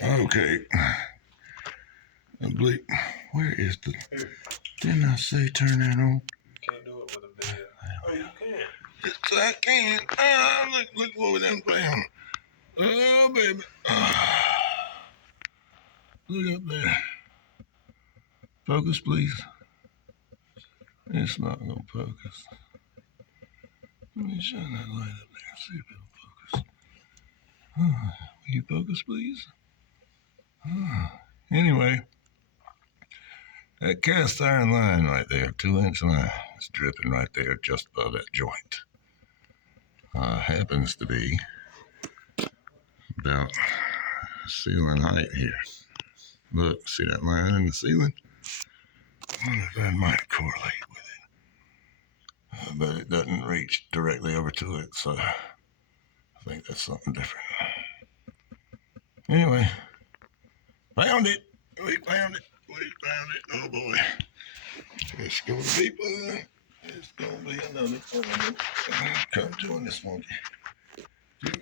Okay. I believe, where is the... Didn't I say turn that on? You can't do it with a bed. Oh, you can. Yes, I can. Look over there playing. Oh, baby. Look up there. Focus, please. It's not going to focus. Let me shine that light up there and see if it'll focus. Will you focus, please? Anyway, that cast iron line right there, 2-inch line, is dripping right there just above that joint. Happens to be about ceiling height here. Look, see that line in the ceiling? I wonder if that might correlate with it. But it doesn't reach directly over to it, so I think that's something different. Anyway, found it. We found it. Oh boy. It's going to be fun. It's going to be another fun. Come join us, monkey. Do.